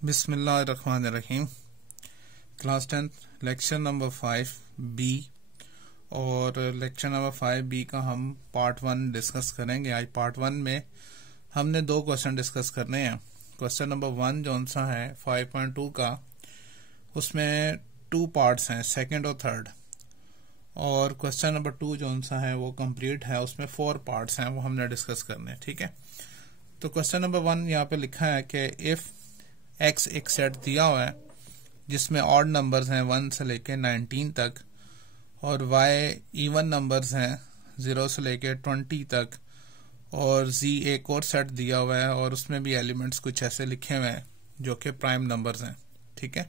बिस्मिल्लाहिर्रहमानिर्रहीम। Class 10 lecture number 5 B और lecture number 5 B का हम पार्ट 1 डिस्कस करेंगे। आज पार्ट 1 में हमने दो क्वेश्चन डिस्कस करने हैं। क्वेश्चन नंबर 1 जो सा है 5.2 का, उसमें 2 पार्ट्स हैं, सेकंड और थर्ड। और क्वेश्चन नंबर 2 जो सा है वो कंप्लीट है, उसमें 4 पार्ट्स हैं, वो हमने डिस्कस करने हैं। ठीक है, तो क्वेश्चन नंबर 1 यहाँ पे लिखा है कि इफ एक्स एक सेट दिया हुआ है जिसमें ऑड नंबर्स हैं 1 से लेके 19 तक, और वाई इवन नंबर्स हैं 0 से लेके 20 तक, और जी एक और सेट दिया हुआ है और उसमें भी एलिमेंट्स कुछ ऐसे लिखे हुए हैं जो कि प्राइम नंबर्स हैं। ठीक है,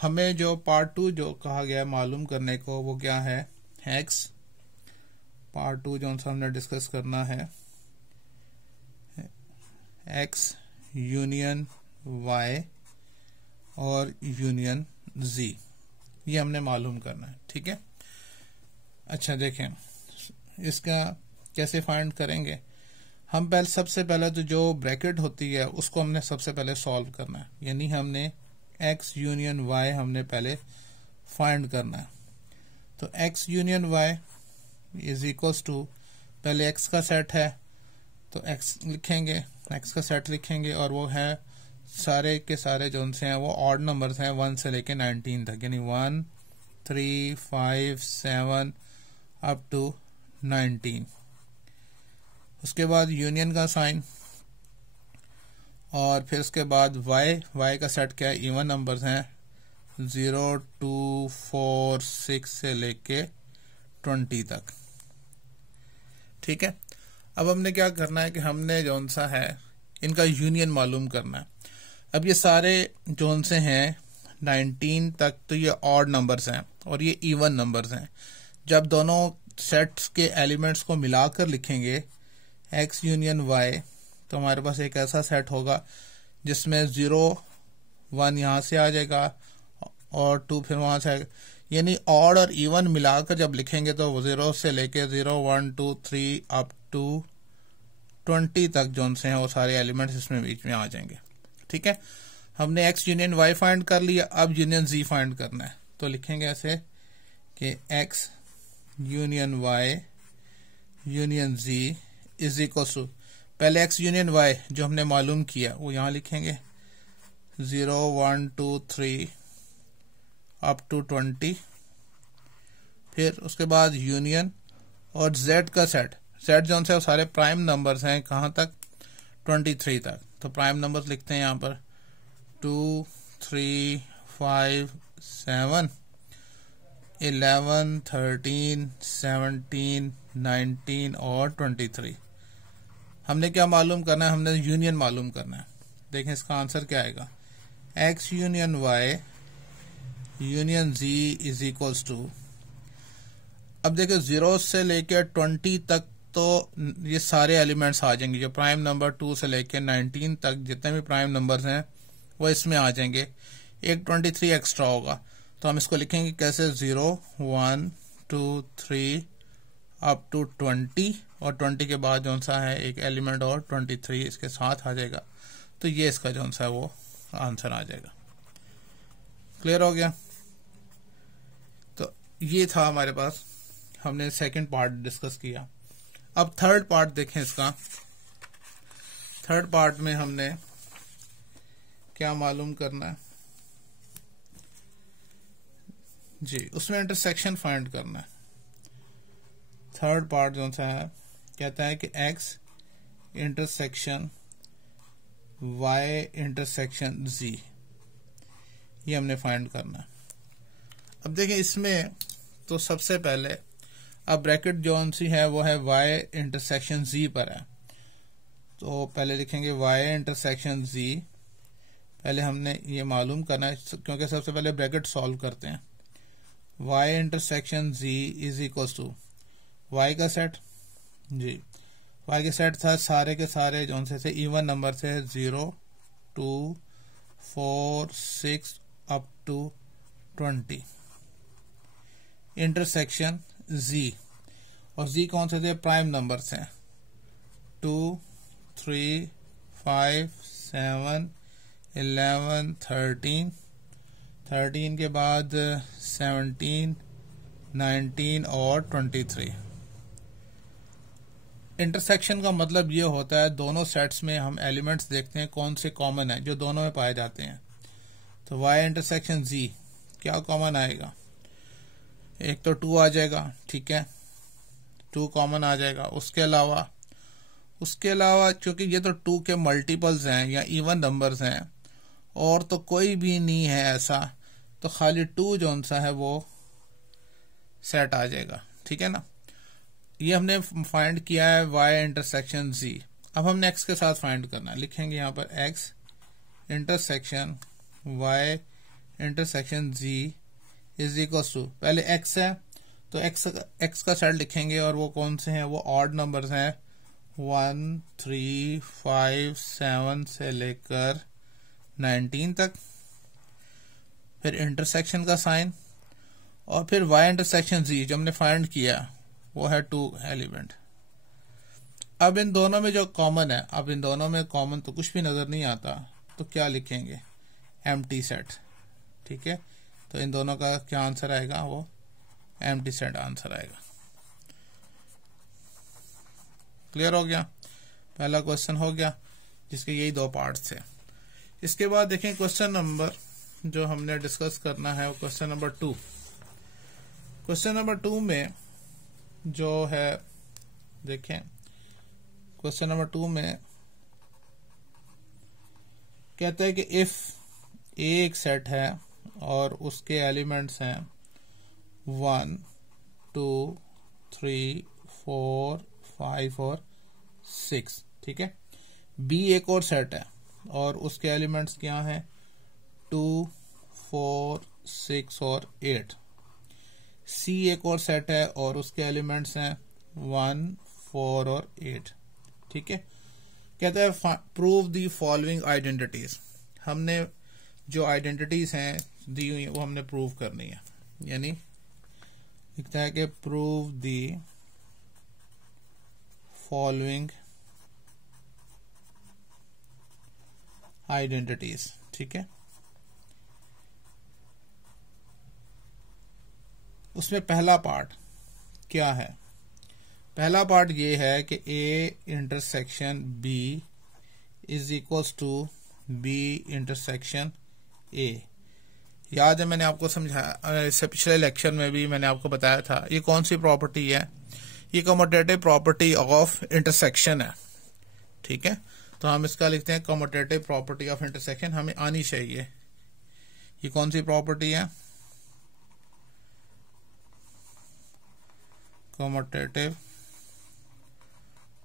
हमें जो पार्ट 2 जो कहा गया है मालूम करने को, वो क्या है, एक्स। पार्ट 2 जो हमने डिस्कस करना है एक्स यूनियन वाई और यूनियन जी, ये हमने मालूम करना है। ठीक है, अच्छा देखें इसका कैसे फाइंड करेंगे। हम सबसे पहले तो जो ब्रैकेट होती है उसको हमने सबसे पहले सॉल्व करना है, यानी हमने एक्स यूनियन वाई हमने पहले फाइंड करना है। तो x union y is equals to, पहले एक्स का सेट है तो एक्स लिखेंगे, एक्स का सेट लिखेंगे, और वो है सारे के सारे जो उनसे हैं वो ऑड नंबर्स हैं 1 से लेके 19 तक, यानी 1 3 5 7 अप टू 19। उसके बाद यूनियन का साइन, और फिर उसके बाद वाई का सेट क्या है, इवन नंबर्स हैं 0 2 4 6 से लेके 20 तक। ठीक है, अब हमने क्या करना है कि हमने जौन सा है इनका यूनियन मालूम करना है। अब ये सारे जोन से हैं 19 तक, तो ये ऑड नंबर्स हैं और ये इवन नंबर्स हैं। जब दोनों सेट्स के एलिमेंट्स को मिलाकर लिखेंगे एक्स यूनियन वाई, तो हमारे पास एक ऐसा सेट होगा जिसमें 0 1 यहाँ से आ जाएगा और 2 फिर वहां से आएगा, यानी ऑड और इवन मिलाकर जब लिखेंगे तो 0 से लेके 0 1 2 3 अप टू 20 तक जोन से हैं वो सारे एलिमेंट्स इसमें बीच में आ जाएंगे। ठीक है, हमने एक्स यूनियन वाई फाइंड कर लिया, अब यूनियन जी फाइंड करना है। तो लिखेंगे ऐसे कि x union y union z is equal to, पहले एक्स यूनियन वाई जो हमने मालूम किया वो यहां लिखेंगे 0 1 2 3 अप टू 20, फिर उसके बाद यूनियन और जेड का सेट, जेड जो है वो सारे प्राइम नंबर्स हैं, कहां तक, 23 तक। तो प्राइम नंबर्स लिखते हैं यहाँ पर 2 3 5 7 11 13 17 19 और 23। हमने क्या मालूम करना है, हमने यूनियन मालूम करना है। देखें इसका आंसर क्या आएगा, x union y union z is equals to, अब देखो 0 से लेकर 20 तक तो ये सारे एलिमेंट्स आ जाएंगे, जो प्राइम नंबर 2 से लेकर 19 तक जितने भी प्राइम नंबर्स हैं वो इसमें आ जाएंगे। एक 23 एक्स्ट्रा होगा, तो हम इसको लिखेंगे कैसे, 0 1 2 3 अप टू 20, और 20 के बाद जो सा है एक एलिमेंट और 23 इसके साथ आ जाएगा। तो ये इसका जो सा है वो आंसर आ जाएगा। क्लियर हो गया। तो ये था हमारे पास, हमने सेकंड पार्ट डिस्कस किया। अब थर्ड पार्ट देखें इसका। थर्ड पार्ट में हमने क्या मालूम करना है जी, उसमें इंटरसेक्शन फाइंड करना है। थर्ड पार्ट जो सा है कहता है कि एक्स इंटरसेक्शन वाई इंटरसेक्शन जी, ये हमने फाइंड करना है। अब देखिए इसमें तो सबसे पहले अब ब्रैकेट जो सी है वो है y इंटरसेक्शन z पर है, तो पहले लिखेंगे y इंटरसेक्शन z। पहले हमने ये मालूम करना है, क्योंकि सबसे पहले ब्रैकेट सॉल्व करते हैं। y intersection z is equal to y का सेट जी, y के सेट था सारे के सारे जो से इवन नंबर से 0 2 4 6 अप टू 20, इंटरसेक्शन z, और z कौन से थे, प्राइम नंबर्स हैं 2 3 5 7 11, 13, 13 के बाद 17, 19 और 23। इंटरसेक्शन का मतलब ये होता है दोनों सेट्स में हम एलिमेंट्स देखते हैं कौन से कॉमन है जो दोनों में पाए जाते हैं। तो y इंटरसेक्शन z क्या कॉमन आएगा? एक तो 2 आ जाएगा, ठीक है, 2 कॉमन आ जाएगा। उसके अलावा क्योंकि ये तो 2 के मल्टीपल्स हैं या इवन नंबर्स हैं और तो कोई भी नहीं है ऐसा, तो खाली 2 जो सा है वो सेट आ जाएगा, ठीक है ना। ये हमने फाइंड किया है y इंटरसेक्शन z। अब हमने x के साथ फाइंड करना है। लिखेंगे यहाँ पर x intersection y intersection z is equal to, पहले x है तो x का सेट लिखेंगे और वो कौन से हैं? वो ऑड नंबर्स हैं 1, 3, 5, 7 से लेकर 19 तक। फिर इंटरसेक्शन का साइन और फिर y इंटरसेक्शन z जो हमने फाइंड किया वो है 2 एलिमेंट। अब इन दोनों में जो कॉमन है, अब इन दोनों में कॉमन तो कुछ भी नजर नहीं आता, तो क्या लिखेंगे? एम्प्टी सेट, ठीक है। तो इन दोनों का क्या आंसर आएगा? वो एम्प्टी सेट आंसर आएगा। क्लियर हो गया? पहला क्वेश्चन हो गया जिसके यही 2 पार्ट्स थे। इसके बाद देखें क्वेश्चन नंबर जो हमने डिस्कस करना है वो क्वेश्चन नंबर 2। क्वेश्चन नंबर 2 में जो है, देखें क्वेश्चन नंबर 2 में कहता है कि इफ ए एक सेट है और उसके एलिमेंट्स हैं 1, 2, 3, 4, 5 और 6, ठीक है। बी एक और सेट है और उसके एलिमेंट्स क्या हैं? 2, 4, 6 और 8। सी एक और सेट है और उसके एलिमेंट्स हैं 1, 4 और 8, ठीक है। कहता है प्रूव दी फॉलोइंग आइडेंटिटीज। हमने जो आइडेंटिटीज हैं दी हुई वो हमने प्रूव करनी है, यानी लिखता है कि प्रूव दी फॉलोइंग आइडेंटिटीज, ठीक है। उसमें पहला पार्ट क्या है? पहला पार्ट ये है कि A intersection B is equals to B intersection A। याद है मैंने आपको समझाया, इससे पिछले लेक्चर में भी मैंने आपको बताया था ये कौन सी प्रॉपर्टी है? ये कम्यूटेटिव प्रॉपर्टी ऑफ इंटरसेक्शन है, ठीक है। तो हम इसका लिखते हैं कम्यूटेटिव प्रॉपर्टी ऑफ इंटरसेक्शन, हमें आनी चाहिए। ये कौन सी प्रॉपर्टी है? कम्यूटेटिव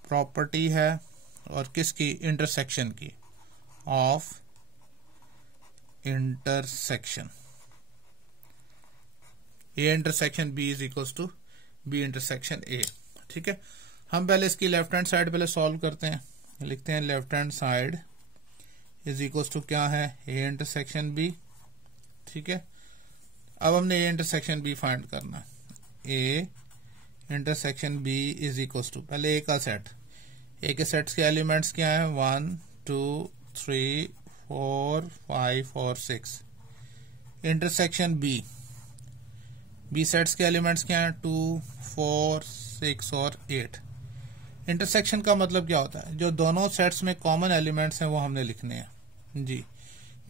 प्रॉपर्टी है और किसकी? इंटरसेक्शन की, of intersection A intersection B is equals to B intersection A, ठीक है। हम पहले इसकी लेफ्ट हैंड साइड पहले सॉल्व करते हैं। लिखते हैं left hand side is equals to क्या है? ए इंटरसेक्शन बी, ठीक है। अब हमने ए इंटरसेक्शन बी फाइंड करना। A intersection B is equals to, पहले ए का सेट, ए के सेट्स के एलिमेंट्स क्या है? 1, 2, 3, 4, 5 और 6। इंटरसेक्शन बी, बी सेट्स के एलिमेंट्स क्या है? 2, 4, 6 और 8। इंटरसेक्शन का मतलब क्या होता है? जो दोनों सेट्स में कॉमन एलिमेंट्स हैं वो हमने लिखने हैं जी।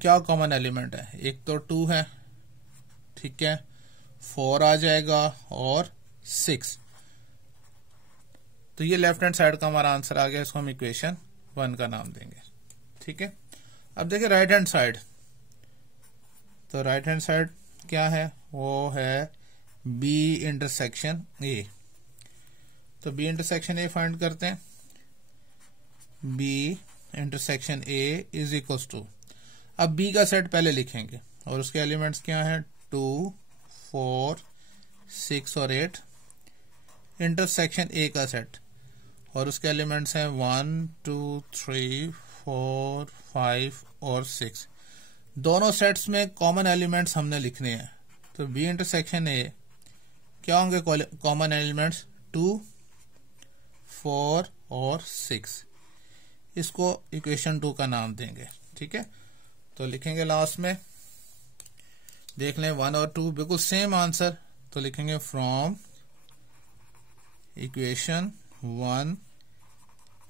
क्या कॉमन एलिमेंट है? एक तो 2 है, ठीक है, 4 आ जाएगा और 6। तो ये लेफ्ट हैंड साइड का हमारा आंसर आ गया, इसको हम इक्वेशन 1 का नाम देंगे, ठीक है। अब देखिए राइट हैंड साइड, तो राइट हैंड साइड क्या है? वो है बी इंटरसेक्शन ए। तो बी इंटरसेक्शन ए फाइंड करते हैं। B intersection A is equals to, अब बी का सेट पहले लिखेंगे और उसके एलिमेंट्स क्या हैं? 2, 4, 6 और 8। इंटरसेक्शन ए का सेट और उसके एलिमेंट्स हैं 1, 2, 3, 4, 5 और 6। दोनों सेट्स में कॉमन एलिमेंट्स हमने लिखने हैं। तो बी इंटरसेक्शन ए क्या होंगे कॉमन एलिमेंट्स? 2, 4 और 6। इसको इक्वेशन 2 का नाम देंगे, ठीक है। तो लिखेंगे लास्ट में, देख लें 1 और 2 बिल्कुल सेम आंसर, तो लिखेंगे from equation 1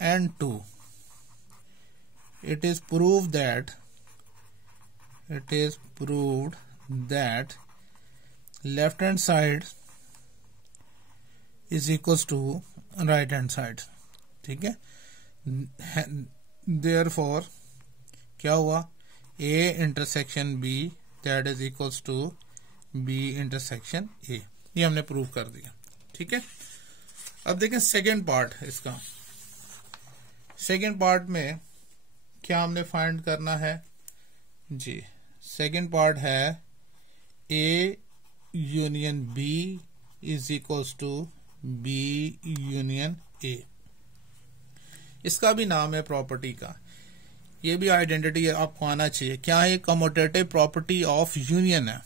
and 2 it is proved that left hand side is equals to right hand side, ठीक है। therefore क्या हुआ, A intersection B that is equals to B intersection A, ये हमने प्रूव कर दिया, ठीक है। अब देखें सेकेंड पार्ट इसका, सेकेंड पार्ट में क्या हमने फाइंड करना है जी, सेकेंड पार्ट है A union B is equals to B union A। इसका भी नाम है प्रॉपर्टी का, ये भी आइडेंटिटी आपको आना चाहिए। क्या है, कमोटेटिव प्रॉपर्टी ऑफ यूनियन है,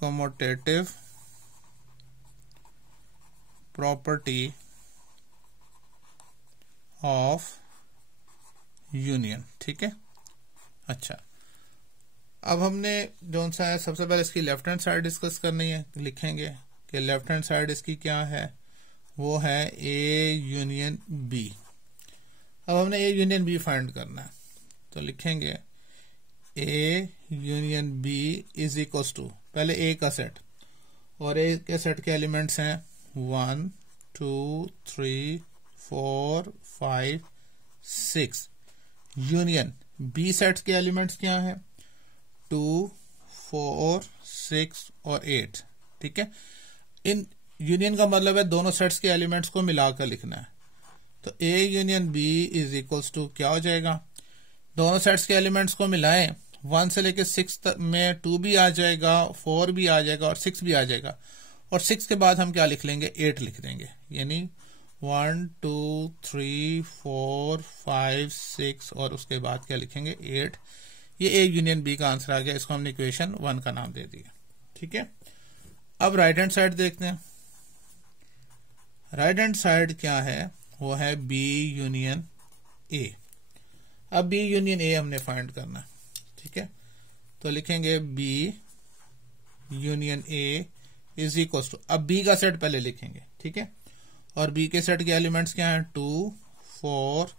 कमोटेटिव प्रॉपर्टी ऑफ यूनियन, ठीक है। अच्छा, अब हमने जो सा है सबसे पहले इसकी लेफ्ट हैंड साइड डिस्कस करनी है। लिखेंगे कि लेफ्ट हैंड साइड इसकी क्या है, वो है ए यूनियन बी। अब हमने ए यूनियन बी फाइंड करना है, तो लिखेंगे A union B is equals to, पहले ए का सेट, और ए के सेट के एलिमेंट्स हैं 1 2 3 4 5 6, यूनियन बी सेट्स के एलिमेंट्स क्या हैं 2 4 6 और 8, ठीक है। इन यूनियन का मतलब है दोनों सेट्स के एलिमेंट्स को मिलाकर लिखना है, तो A union B is equals to क्या हो जाएगा, दोनों सेट्स के एलिमेंट्स को मिलाएं, 1 से लेकर 6 में 2 भी आ जाएगा, 4 भी आ जाएगा और 6 भी आ जाएगा, और 6 के बाद हम क्या लिख लेंगे, 8 लिख देंगे, यानी 1 2 3 4 5 6 और उसके बाद क्या लिखेंगे 8। ये ए यूनियन बी का आंसर आ गया, इसको हमने इक्वेशन 1 का नाम दे दिया, ठीक है। अब राइट हैंड साइड देखते हैं, राइट हैंड साइड क्या है, वो है बी यूनियन ए। अब बी यूनियन ए हमने फाइंड करना है, ठीक है, तो लिखेंगे B union A is equal to, अब बी का सेट पहले लिखेंगे, ठीक है, और बी के सेट के एलिमेंट्स क्या हैं 2 4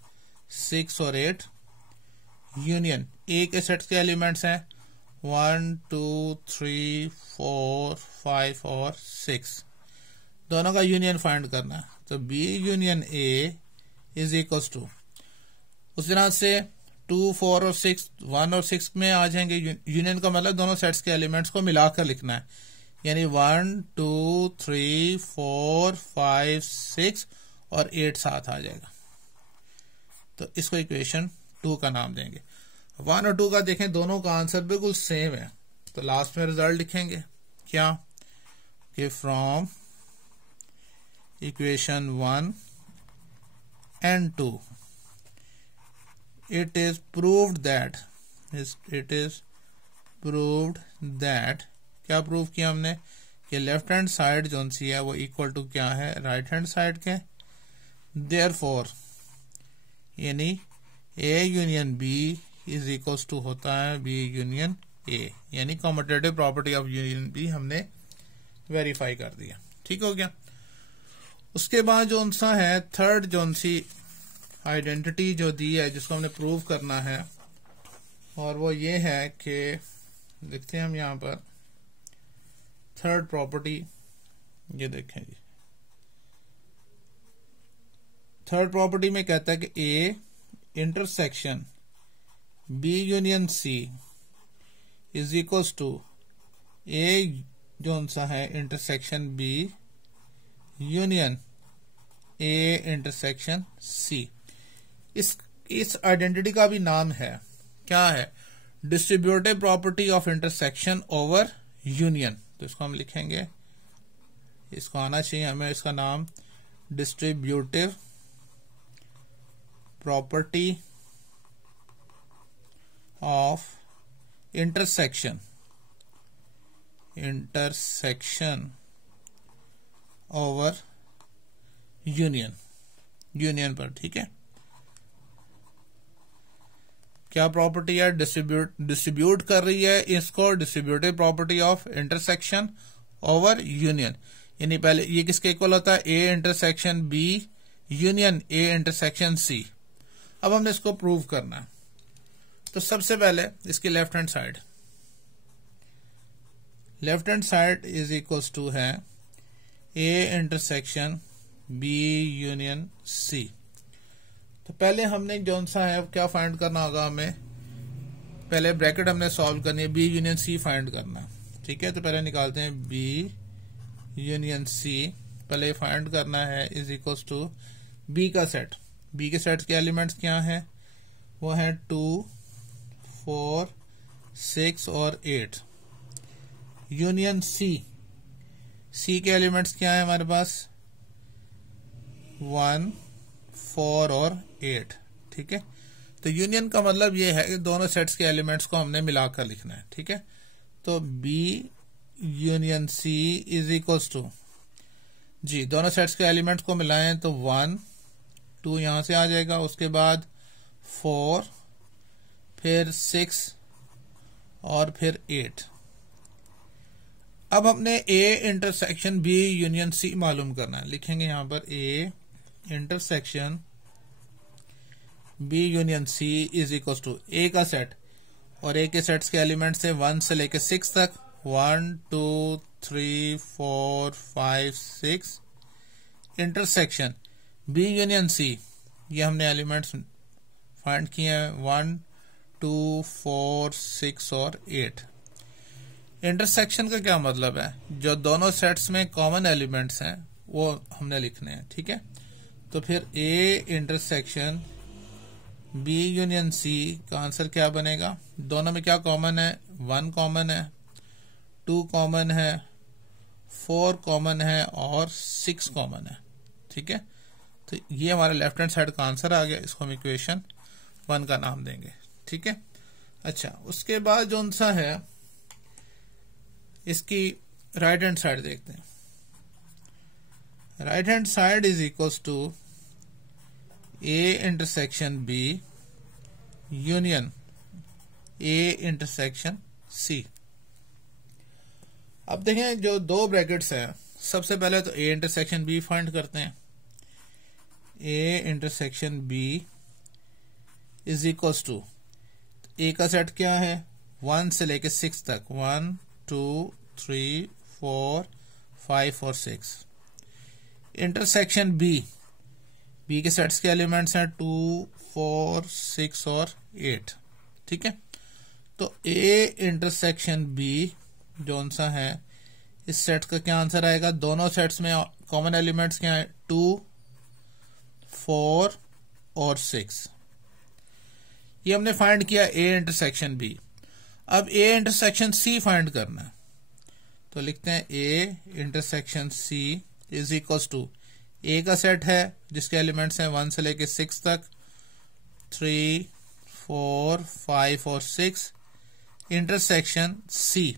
6 और 8, यूनियन ए के सेट के एलिमेंट्स हैं 1 2 3 4 5 और 6, दोनों का यूनियन फाइंड करना है, तो B union A is equal to, उस तरह से 2 4 और 6 1 और 6 में आ जाएंगे, यूनियन का मतलब दोनों सेट्स के एलिमेंट्स को मिलाकर लिखना है, यानी 1 2 3 4 5 6 और 8 साथ आ जाएगा, तो इसको इक्वेशन 2 का नाम देंगे। 1 और 2 का देखें दोनों का आंसर बिल्कुल सेम है, तो लास्ट में रिजल्ट लिखेंगे क्या, कि from equation 1 and 2 it is proved that क्या प्रूव किया हमने, कि लेफ्ट हैंड साइड जो सी है वो इक्वल टू क्या है राइट हैंड साइड के, देयरफॉर यानी A union B is equals to होता है बी यूनियन ए, यानी commutative property of union B हमने वेरीफाई कर दिया, ठीक हो गया। उसके बाद जो सा है थर्ड जो सी आइडेंटिटी जो दी है जिसको हमने प्रूव करना है, और वो ये है कि देखते हैं हम यहां पर थर्ड प्रॉपर्टी, ये देखें जी, थर्ड प्रॉपर्टी में कहता है कि A intersection B union C is equals to A जो सा है intersection B union A intersection C. इस आइडेंटिटी का भी नाम है क्या है, distributive property of intersection over union, तो इसको हम लिखेंगे, इसको आना चाहिए हमें, इसका नाम distributive property of intersection over union पर, ठीक है। क्या प्रॉपर्टी है, डिस्ट्रीब्यूट कर रही है इसको distributive property of intersection over union. यानी पहले ये किसके इक्वल होता है, A intersection B union A intersection C. अब हमने इसको प्रूव करना है। तो सबसे पहले इसकी left hand side is equals to है A intersection B union C. तो पहले हमने जौन सा है क्या फाइंड करना होगा, हमें पहले ब्रैकेट हमने सॉल्व करनी है, बी यूनियन सी फाइंड करना। ठीक है, तो पहले निकालते हैं बी यूनियन सी। पहले फाइंड करना है इज इक्वल्स टू बी का सेट। बी के सेट के एलिमेंट्स क्या हैं, वो हैं 2, 4, 6 और 8। यूनियन सी, सी के एलिमेंट्स क्या है हमारे पास, 1, 4 और 8। ठीक है, तो यूनियन का मतलब ये है कि दोनों सेट्स के एलिमेंट्स को हमने मिलाकर लिखना है। ठीक है, तो B union C is equals to, जी दोनों सेट्स के एलिमेंट्स को मिलाएं तो 1, 2 यहां से आ जाएगा, उसके बाद 4, फिर 6 और फिर 8। अब हमने A intersection B union C मालूम करना है। लिखेंगे यहां पर A intersection B union C is equal to A का सेट, और ए के सेट्स के एलिमेंट्स है 1 से लेकर 6 तक, 1, 2, 3, 4, 5, 6 इंटरसेक्शन बी यूनियन सी। ये हमने एलिमेंट्स फाइंड किए हैं 1, 2, 4, 6 और 8। इंटरसेक्शन का क्या मतलब है, जो दोनों सेट्स में कॉमन एलिमेंट्स हैं वो हमने लिखने हैं। ठीक है, तो फिर A intersection B union C का आंसर क्या बनेगा, दोनों में क्या कॉमन है, 1 कॉमन है, 2 कॉमन है, 4 कॉमन है और 6 कॉमन है। ठीक है, तो ये हमारे लेफ्ट हैंड साइड का आंसर आ गया। इसको हम इक्वेशन 1 का नाम देंगे। ठीक है, अच्छा उसके बाद जो सा है इसकी राइट हैंड साइड देखते हैं। Right hand side is equals to A intersection B union A intersection C. अब देखें जो दो ब्रैकेट्स हैं, सबसे पहले तो ए इंटरसेक्शन बी फाइंड करते हैं। A intersection B is equals to, A का सेट क्या है, 1 से लेकर 6 तक, 1, 2, 3, 4, 5 और 6। इंटरसेक्शन बी, बी के सेट्स के एलिमेंट्स हैं 2, 4, 6 और 8। ठीक है, तो ए इंटरसेक्शन बी जौन सा है इस सेट का क्या आंसर आएगा, दोनों सेट्स में कॉमन एलिमेंट्स क्या है, 2, 4 और 6। ये हमने फाइंड किया ए इंटरसेक्शन बी। अब ए इंटरसेक्शन सी फाइंड करना है, तो लिखते हैं A intersection C is equals to, A का सेट है जिसके एलिमेंट्स हैं 1 से लेकर 6 तक, 3, 4, 5 और 6। इंटरसेक्शन सी,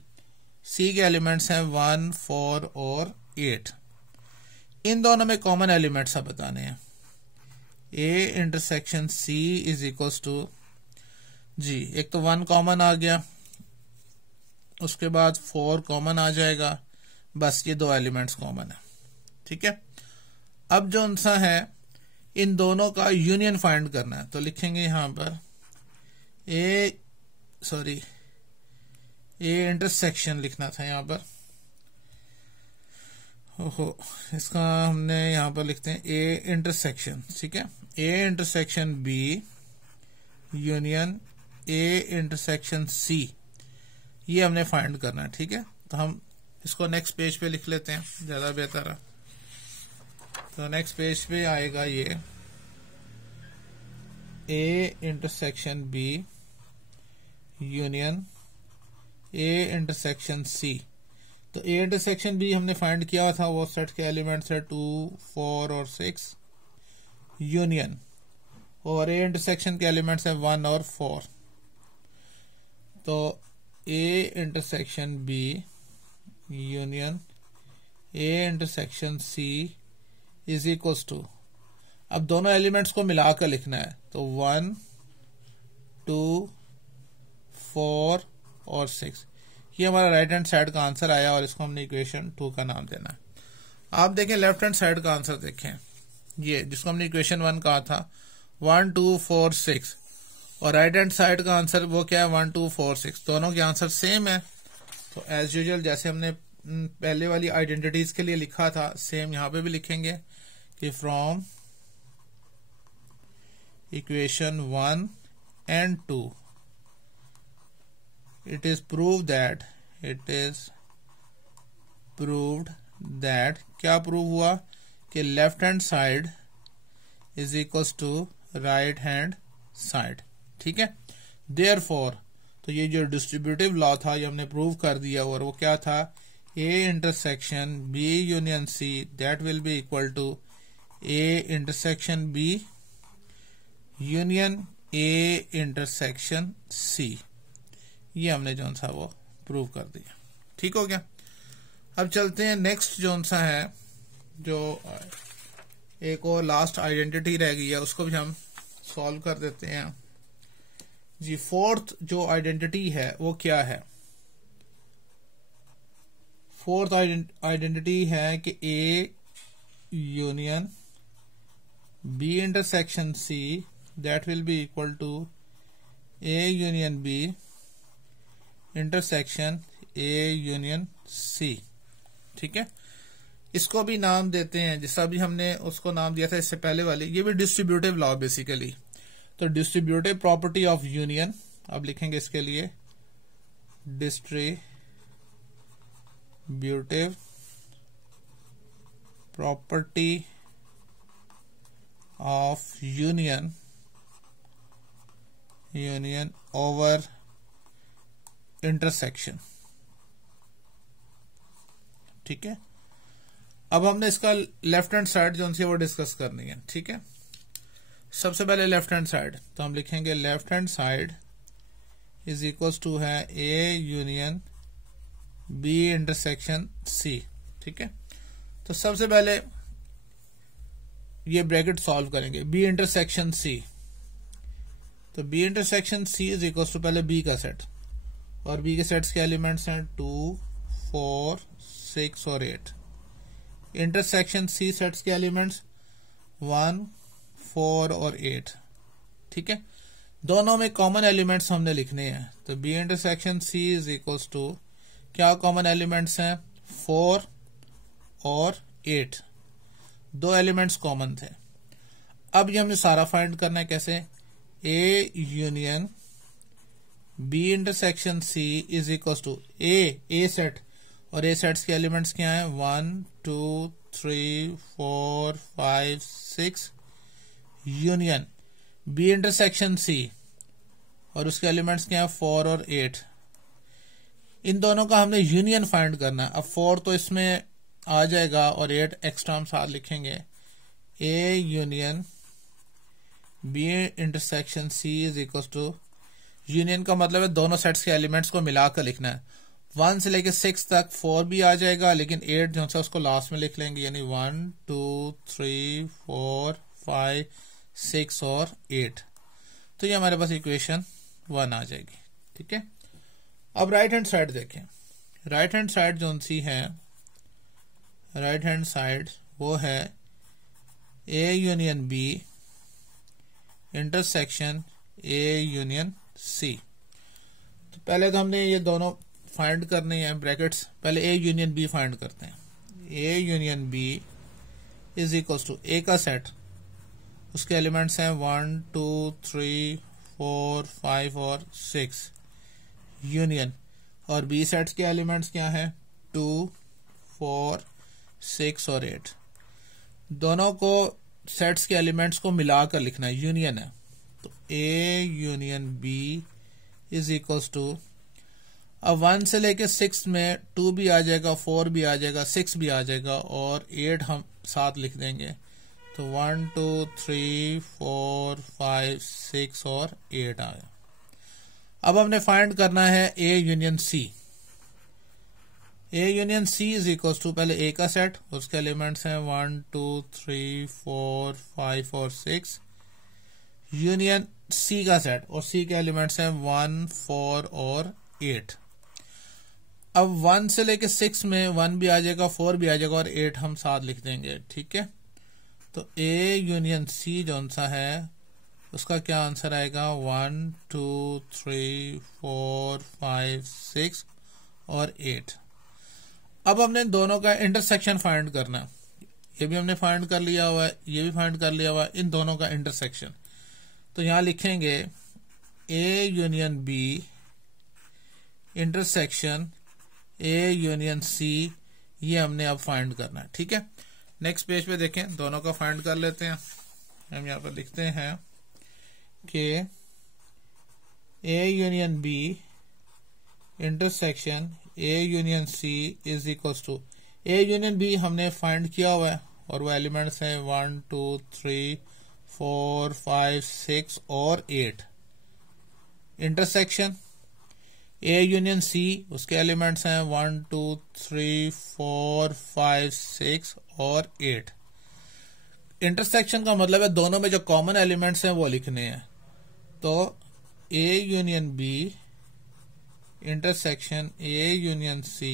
सी के एलिमेंट्स हैं 1, 4 और 8। इन दोनों में कॉमन एलिमेंट्स आप बताने हैं। A intersection C is equals to, जी एक तो 1 कॉमन आ गया, उसके बाद 4 कॉमन आ जाएगा, बस ये दो एलिमेंट्स कॉमन है। ठीक है, अब जो सा है इन दोनों का यूनियन फाइंड करना है, तो लिखेंगे यहां पर ए इंटरसेक्शन लिखना था यहां पर, ओहो इसका हमने यहां पर लिखते हैं ए इंटरसेक्शन। ठीक है, A intersection B union A intersection C, ये हमने फाइंड करना है। ठीक है, तो हम इसको नेक्स्ट पेज पे लिख लेते हैं, ज्यादा बेहतर है। तो नेक्स्ट पेज पे आएगा ये A intersection B union A intersection C. तो ए इंटरसेक्शन बी हमने फाइंड किया था, वो सेट के एलिमेंट्स है 2, 4 और 6 यूनियन, और ए इंटरसेक्शन के एलिमेंट्स है 1 और 4। तो A intersection B union A intersection C is equals to, अब दोनों एलिमेंट्स को मिलाकर लिखना है, तो 1, 2, 4 और 6। ये हमारा राइट हैंड साइड का आंसर आया और इसको हमने इक्वेशन 2 का नाम देना है। आप देखें लेफ्ट हैंड साइड का आंसर देखें, ये जिसको हमने इक्वेशन 1 कहा था 1, 2, 4, 6 और राइट हैंड साइड का आंसर वो क्या है 1, 2, 4, 6। दोनों के आंसर सेम है। तो एज यूजुअल जैसे हमने पहले वाली आइडेंटिटीज के लिए लिखा था सेम यहाँ पे भी लिखेंगे कि from equation 1 and 2 it is proved that क्या प्रूव हुआ कि left hand side is equals to right hand side. ठीक है, देयरफॉर तो ये जो डिस्ट्रीब्यूटिव लॉ था ये हमने प्रूव कर दिया और वो क्या था A intersection B union C that will be equal to A intersection B union A intersection C। ये हमने जो सा वो प्रूव कर दिया। ठीक हो गया। अब चलते हैं नेक्स्ट जो सा है, जो एक और लास्ट आइडेंटिटी रह गई है उसको भी हम सॉल्व कर देते हैं जी। फोर्थ जो आइडेंटिटी है वो क्या है? फोर्थ आइडेंटिटी है कि A union B intersection C that will be equal to A union B intersection A union C। ठीक है, इसको भी नाम देते हैं जैसा भी हमने उसको नाम दिया था इससे पहले वाले, ये भी डिस्ट्रीब्यूटिव लॉ बेसिकली। तो डिस्ट्रीब्यूटिव प्रॉपर्टी ऑफ यूनियन अब लिखेंगे इसके लिए distributive property of union over intersection. ठीक है, अब हमने इसका लेफ्ट हैंड साइड जो उनसे वो डिस्कस करनी है। ठीक है, सबसे पहले लेफ्ट हैंड साइड तो हम लिखेंगे left hand side is equals to है A union B intersection C। ठीक है, तो सबसे पहले ये ब्रैकेट सॉल्व करेंगे B इंटरसेक्शन C। तो B intersection C is equal to पहले B का सेट और B के सेट्स के एलिमेंट्स हैं 2, 4, 6 और 8। इंटरसेक्शन C सेट्स के एलिमेंट्स 1, 4 और 8। ठीक है, दोनों में कॉमन एलिमेंट्स हमने लिखने हैं। तो B intersection C is equal to क्या कॉमन एलिमेंट्स हैं 4 और 8, दो एलिमेंट्स कॉमन थे। अब ये हमें सारा फाइंड करना है कैसे? A union B intersection C is equal to A set और A सेट्स के एलिमेंट्स क्या हैं 1, 2, 3, 4, 5, 6 यूनियन B इंटरसेक्शन C और उसके एलिमेंट्स क्या हैं 4 और 8। इन दोनों का हमने यूनियन फाइंड करना है। अब 4 तो इसमें आ जाएगा और 8 एक्स्ट्रा हम साथ लिखेंगे। A union B intersection C is equal to union का मतलब है दोनों सेट्स के एलिमेंट्स को मिलाकर लिखना है। 1 से लेके 6 तक 4 भी आ जाएगा लेकिन 8 जो है उसको लास्ट में लिख लेंगे, यानी 1, 2, 3, 4, 5, 6 और 8। तो ये हमारे पास इक्वेशन 1 आ जाएगी। ठीक है, अब राइट हैंड साइड देखें। राइट हैंड साइड जो सी है, राइट हैंड साइड वो है A union B intersection A union C। तो पहले तो हमने ये दोनों फाइंड करने हैं ब्रैकेट्स। पहले A यूनियन B फाइंड करते हैं। A union B is equal to A का सेट, उसके एलिमेंट्स हैं 1, 2, 3, 4, 5 और 6 यूनियन, और B सेट्स के एलिमेंट्स क्या हैं 2, 4, 6 और 8। दोनों को सेट्स के एलिमेंट्स को मिलाकर लिखना है, यूनियन है। तो A union B is equals to, अब 1 से लेके 6 में 2 भी आ जाएगा, 4 भी आ जाएगा, 6 भी आ जाएगा और 8 हम साथ लिख देंगे। तो 1, 2, 3, 4, 5, 6 और 8 आ गया। अब हमने फाइंड करना है A union C। A union C is equal to पहले A का सेट, उसके एलिमेंट्स हैं 1, 2, 3, 4, 5 और 6 यूनियन सी का सेट, और सी के एलिमेंट्स हैं 1, 4 और 8। अब 1 से लेके 6 में 1 भी आ जाएगा, 4 भी आ जाएगा और 8 हम साथ लिख देंगे। ठीक है, तो ए यूनियन सी जौन सा है उसका क्या आंसर आएगा, 1, 2, 3, 4, 5, 6 और 8। अब हमने दोनों का इंटरसेक्शन फाइंड करना है। ये भी हमने फाइंड कर लिया हुआ है, ये भी फाइंड कर लिया हुआ है, इन दोनों का इंटरसेक्शन। तो यहां लिखेंगे A union B intersection A union C, ये हमने अब फाइंड करना है। ठीक है, नेक्स्ट पेज पे देखें, दोनों का फाइंड कर लेते हैं। हम यहां पर लिखते हैं कि A union B intersection A union C is equals to, A union B हमने फाइंड किया हुआ है और वो एलिमेंट्स हैं 1, 2, 3, 4, 5, 6 और 8। इंटरसेक्शन ए यूनियन सी, उसके एलिमेंट्स हैं 1, 2, 3, 4, 5, 6 और 8। इंटरसेक्शन का मतलब है दोनों में जो कॉमन एलिमेंट्स हैं वो लिखने हैं। तो A union B intersection A union C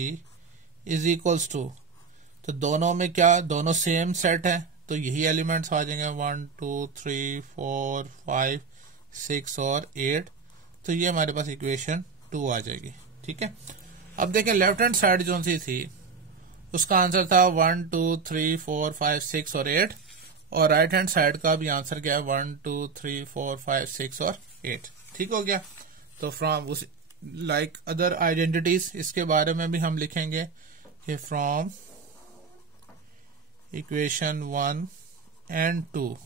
is equals to, तो दोनों में क्या, दोनों सेम सेट है तो यही एलिमेंट्स आ जाएंगे 1, 2, 3, 4, 5, 6 और 8। तो ये हमारे पास इक्वेशन 2 आ जाएगी। ठीक है, अब देखें लेफ्ट हैंड साइड जो सी थी उसका आंसर था 1, 2, 3, 4, 5, 6 और 8, और राइट हैंड साइड का भी आंसर क्या है 1, 2, 3, 4, 5, 6 और 8। ठीक हो गया। तो फ्रॉम उस लाइक अदर आइडेंटिटीज, इसके बारे में भी हम लिखेंगे कि from equation 1 and 2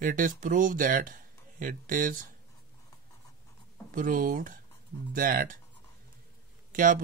it is proved that क्या